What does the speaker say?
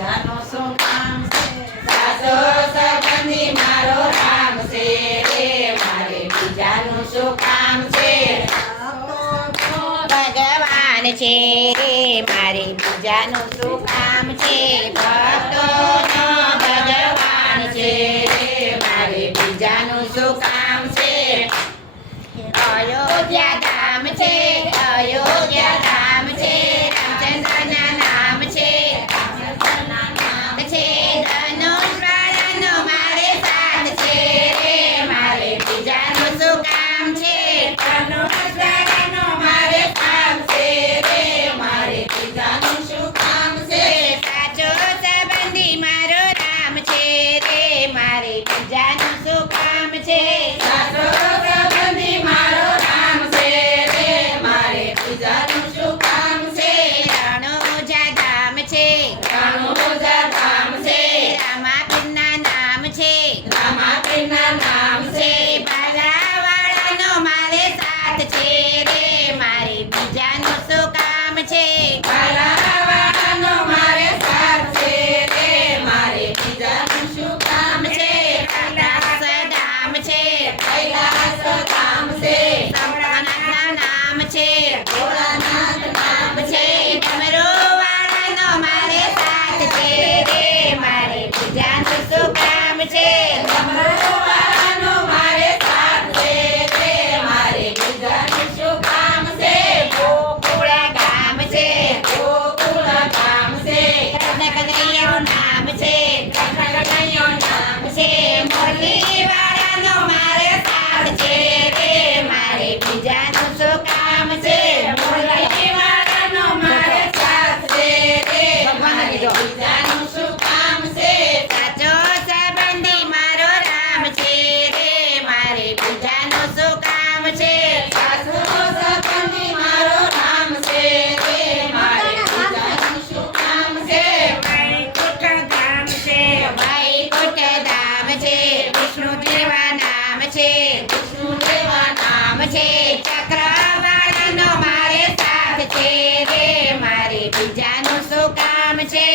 બીજાનું શું કામ છે? સાચો સંબંધી મારો રામ છે રે, મારે બીજાનું શું કામ છે? ભગવાન છે રે, મારે બીજાનું શું કામ છે? ભક્તોનો ભગવાન છે રે, મારે બીજાનું શું કામ છે? અયોધ્યા ધામ છે, અયોધ્યા ધામ છે, રામચંદ્રના નામ છે. છે ધનુષવાળાનો મારે સાથ છે રે, મારે બીજાનું શું કામ છે? ધનુષવાળાનો મારે સાથ છે રે, મારે બીજાનું શું કામ છે? સાચો સંબંધી મારો રામ છે રે, મારે બીજાનું શું કામ છે? સાચો સંબંધી મારો રામ છે રે, મારે બીજાનું શું કામ છે? રણુજા ધામ છે, રણુજા ધામ છે, રામાપીરના નામ છે, રામાપીરના નામ છે. ભાલાવાળાનો મારે સાથ છે રે, મારે બીજાનું શું કામ છે? ભાલાવાળાનો મારે સાથ છે રે, મારે બીજાનું શું કામ છે? કૈલાસ ધામ છે, કૈલાસ ધામ છે, ભોળાનાથના નામ છે, ભોળાનાથ નામ છે. ડમરુવાળાનો મારે સાથ છે રે, મારે બીજાનું શું કામ છે? ડમરુવાળાનો મારે સાથ છે રે, મારે બીજાનું શું કામ છે? ગોકુળ ગામ છે, ગોકુળ ગામ છે, કનૈયાનું નામ છે, કનૈયાનું નામ છે. મુરલીવાળાનો મારે સાથ છે રે, મારે બીજાનું શું કામ છે? મુરલીવાળાનો મારે સાથ છે રે, મારે બીજાનું શું કામ છે? સાચો સંબંધી મારો રામ છે રે, મારે બીજાનું શું કામ છે? સાચો સંબંધી મારો રામ છે રે, મારે બીજાનું શું કામ છે? વૈકુંઠ ધામ છે, વૈકુંઠ ધામ છે, વિષ્ણુદેવા નામ છે, વિષ્ણુદેવા નામ છે. ચક્રવાળાનો મારે સાથ છે રે, મારે બીજાનું શું કામ છે?